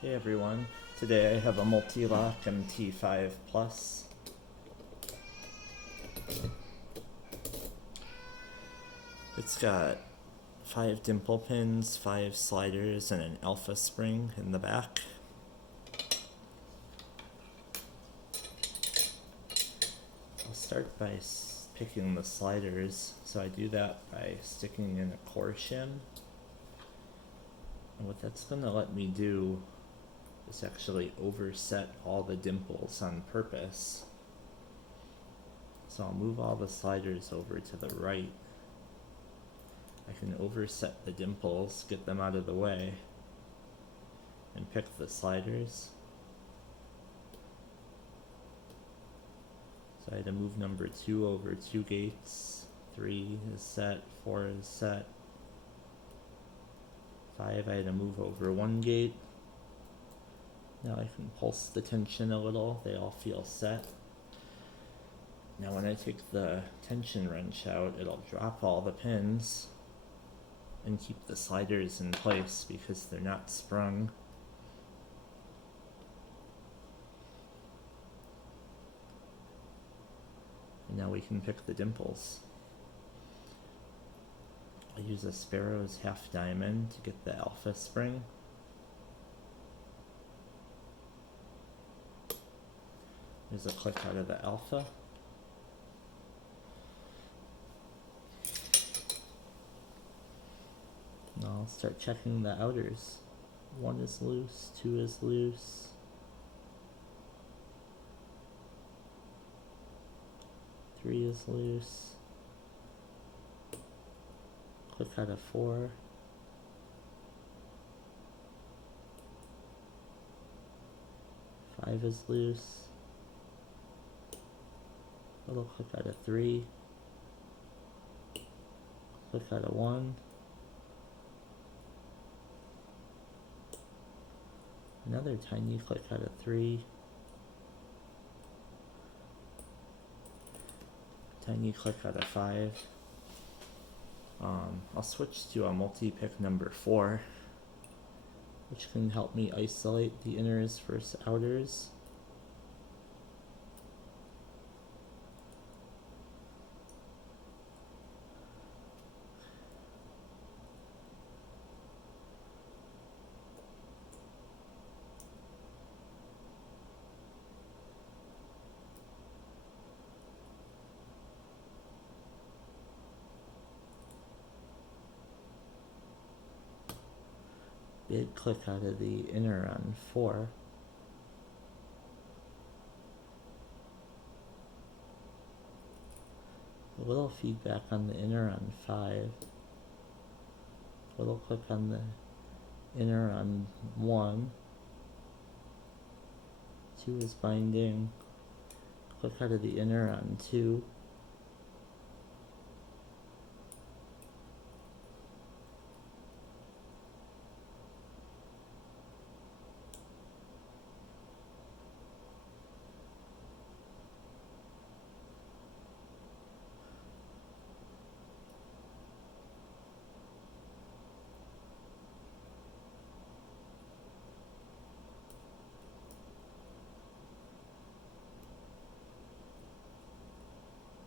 Hey everyone, today I have a Mul-T-Lock MT5 Plus. It's got 5 dimple pins, 5 sliders, and an alpha spring in the back. I'll start by picking the sliders, so I do that by sticking in a core shim. And what that's going to let me do is actually overset all the dimples on purpose. So I'll move all the sliders over to the right. I can overset the dimples, get them out of the way, and pick the sliders. So I had to move number 2 over 2 gates. 3 is set, 4 is set. 5 I had to move over 1 gate. Now I can pulse the tension a little, they all feel set. Now when I take the tension wrench out, it'll drop all the pins and keep the sliders in place because they're not sprung. And now we can pick the dimples. I'll use a Sparrow's half diamond to get the alpha spring. There's a click out of the alpha. Now I'll start checking the outers. 1 is loose, 2 is loose. 3 is loose. Click out of 4. 5 is loose. Little click out of 3. Click out of 1. Another tiny click out of 3. Tiny click out of 5. I'll switch to a multi-pick number 4, which can help me isolate the inners versus outers. Big click out of the inner on 4. A little feedback on the inner on 5. Little click on the inner on 1. 2 is binding. Click out of the inner on 2.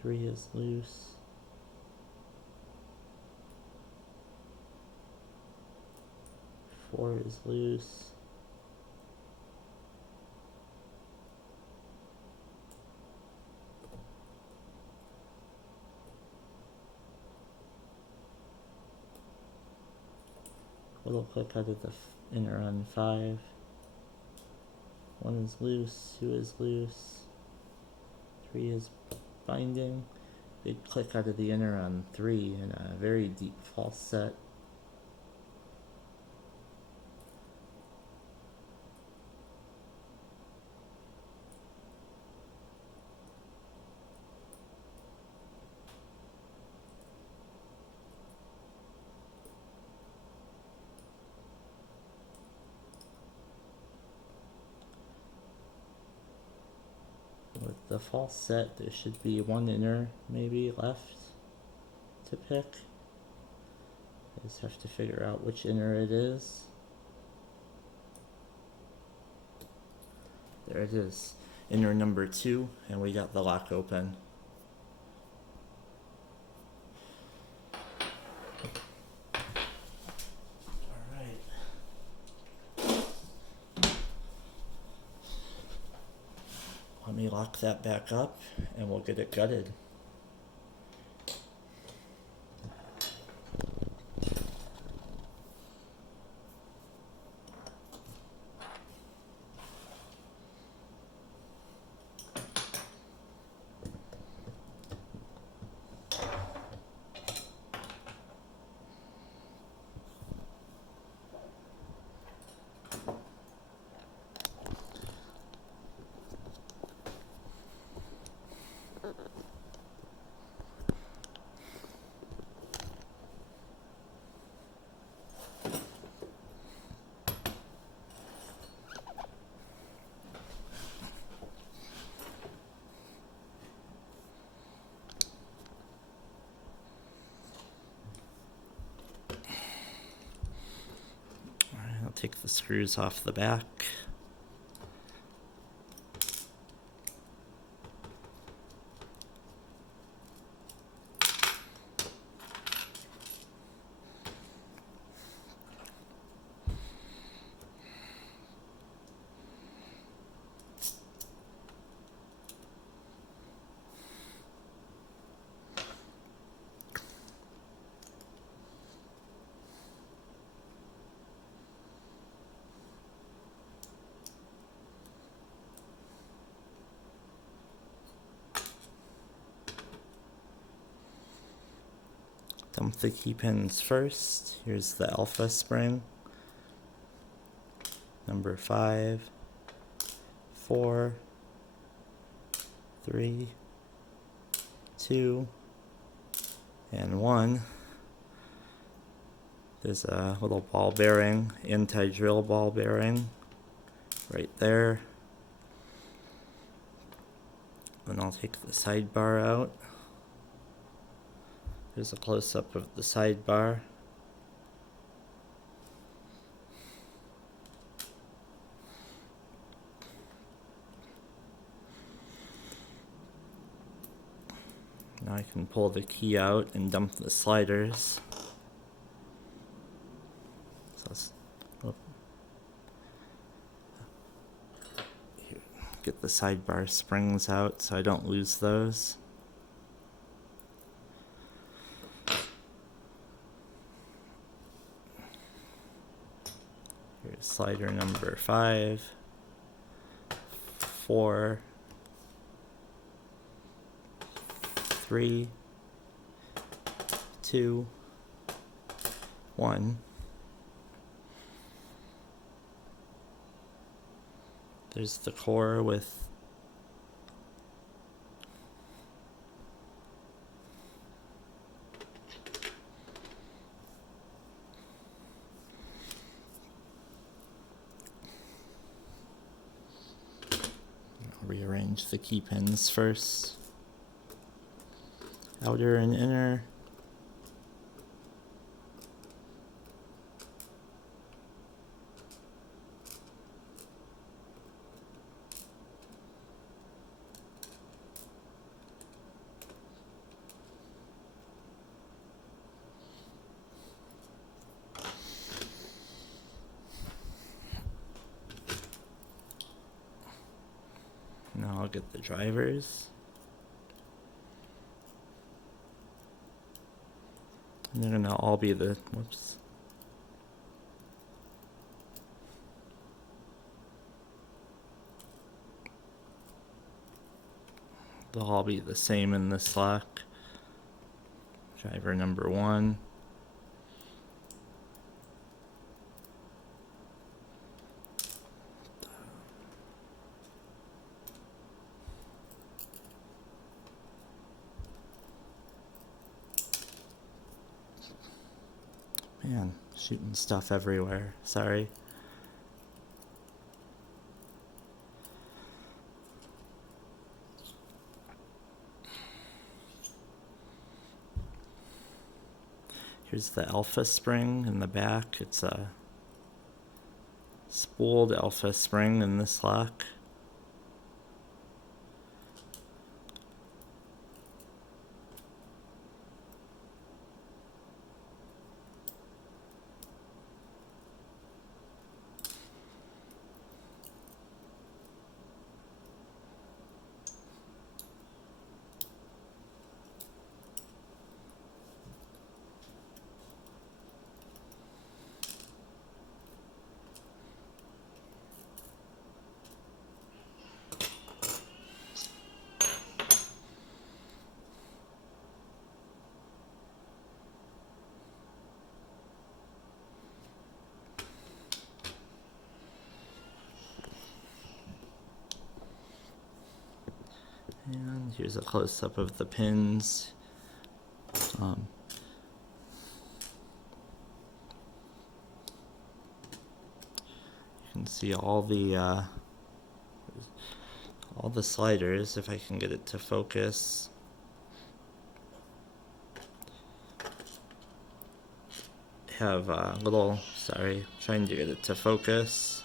Three is loose. 4 is loose. 'Little click out of the inner on 5. 1 is loose, 2 is loose. 3 is binding. Big click out of the inner on 3 and a very deep false set. With the false set, there should be 1 inner maybe left to pick. I just have to figure out which inner it is. There it is. Inner number 2, and we got the lock open. Let me lock that back up and we'll get it gutted. I'll take the screws off the back. Dump the key pins first. Here's the alpha spring. Number 5, 4, 3, 2, and 1. There's a little ball bearing, anti-drill ball bearing, right there. Then I'll take the sidebar out. Here's a close-up of the sidebar. Now I can pull the key out and dump the sliders. So let's get the sidebar springs out so I don't lose those. Here's slider number 5, 4, 3, 2, 1. There's the core with rearrange the key pins first. Outer and inner. Now I'll get the drivers. And they're gonna all be the, whoops. They'll all be the same in this lock. Driver number 1. Man, shooting stuff everywhere. Sorry. Here's the alpha spring in the back. It's a spooled alpha spring in this lock. And here's a close-up of the pins. You can see all the sliders, if I can get it to focus. Have trying to get it to focus.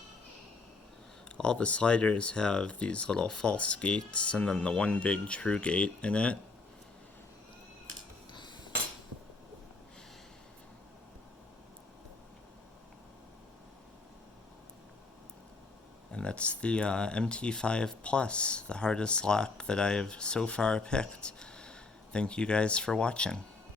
All the sliders have these little false gates and then the one big true gate in it. And that's the MT5 Plus, the hardest lock that I have so far picked. Thank you guys for watching.